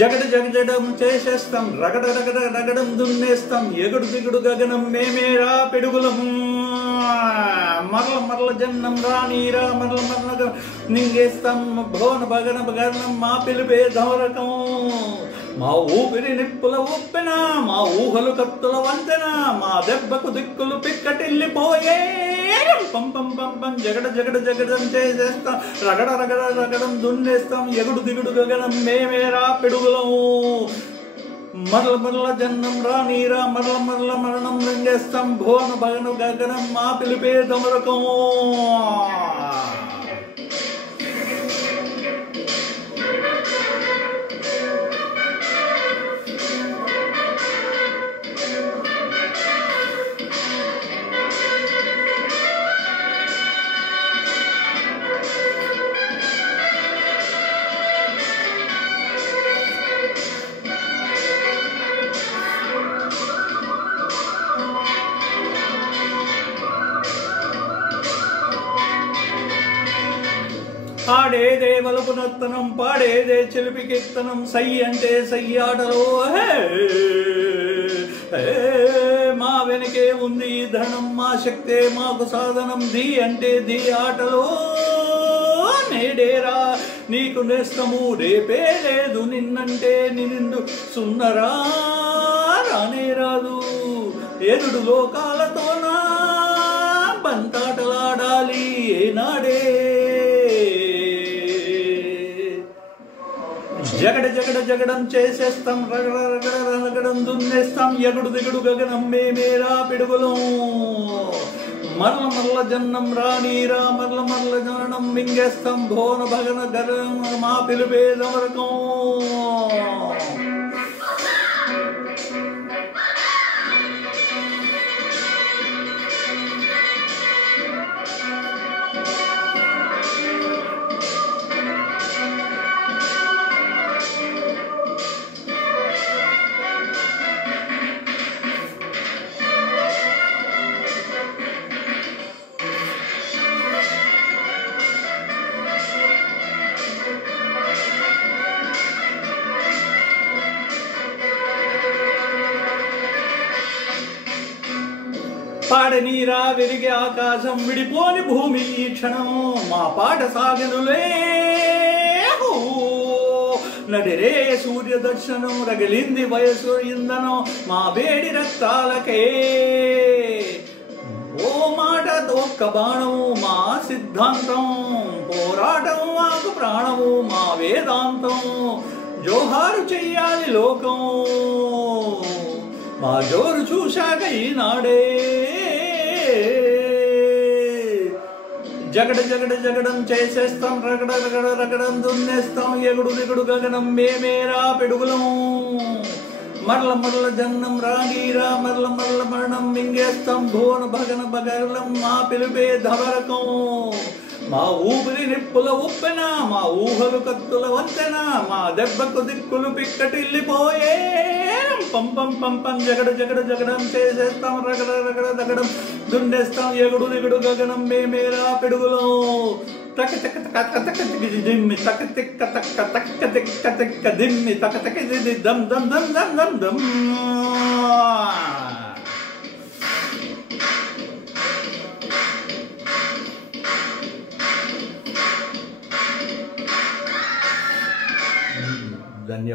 జగడ జగజడం చేసేస్తాం, రగడ రగడ రగడం దున్నేస్తాం, ఎగుడు దిగుడు గగనం మేమేరా పిడుగులం. మరల మరల జన్నం రానీరా మరల మరల నింగేస్తాం, భవన భగన భగనం మా పిలిపే ధవరకం. మా ఊపిరి నిప్పుల ఉప్పెన, మా ఊహలు కత్తుల వంతెన, మా దెబ్బకు దిక్కులు పిక్కటిల్లిపోయే. పం పం పం పం జగడ జగడ జగడం చేసేస్తాం, రగడ రగడ రగడం దున్నేస్తాం, ఎగుడు దిగుడు గగనం మేమేరా పిడుగులం. మరల మరల జన్నం రానీరా మరల మరల మరణం లింగేస్తాం, భువన భగన గగనం మా పిలిపే ధమరకం. ఆడేదే వలుపు నర్తనం, పాడేదే చిలిపి కీర్తనం, సై అంటే సయ్యాటలో. మా వెనకే ఉంది ఈ ధనం, మా శక్తే మాకు సాధనం, ధీ అంటే ధీ ఆటలో. నేడేరా నీకు నేస్తము, రేపే లేదు నిన్నంటే నిండు సున్నరా రానే రాదు. ఎదుడు లోకాలతోనా బంతాటలాడాలి ఏనాడే. జగడ జగడ జగడం చేసేస్తాం, రగడ రగడ రగడం దున్నేస్తాం, ఎగుడు దిగుడు గగనం మేమేరా పిడుగులం. మరల మరల జన్నం రానీరా మరల మరల జననం మింగేస్తాం, భోన భగన గగనం మా పిలుపే ధమరకం. పాడనీరా వెలిగే ఆకాశం, విడిపోని భూమి ఈ క్షణం, మా పాట సాగనులే. నడిరే సూర్య దర్శనం, రగిలింది వయసు ఇంధనం, మా వేడి రక్తాలకే. ఓ మాట ఒక్క బాణము మా సిద్ధాంతం, పోరాటం మాకు ప్రాణము మా వేదాంతం. జోహారు చెయ్యాలి లోకం, మా జోరు చూశాక ఈనాడే. జగడ జగడ జగడం చేసేస్తాం, రగడ రగడ రగడం దున్నేస్తాం, ఎగుడు దిగుడు గగనం మేమేరా పిడుగులం. మరల మరల జన్నం రానీరా మరల మరల మరణం మింగేస్తాం, భువన భగన భగలం మా పిలుపే ధవరకం. మా ఊపిరి నిప్పుల ఉప్పెన, మా ఊహలు కత్తుల వంతెన, మా దెబ్బకు దిక్కులు పిక్కటిల్లిపోయే. పం పం పం పం జగడ జగడ జగడం చేసేస్తాం, రగడ రగడ రగడం దున్నేస్తాం, ఎగుడు దిగుడు గగనం మేమేరా పిడుగులం. తక తక తక తక దిమ్మి తక తిక్క తక్క తక్క తిక్క తిక్క దిమ్మి తక తక దమ్ దమ్ దమ్ దమ్ దమ్ దమ్. ధన్యవాదాలు.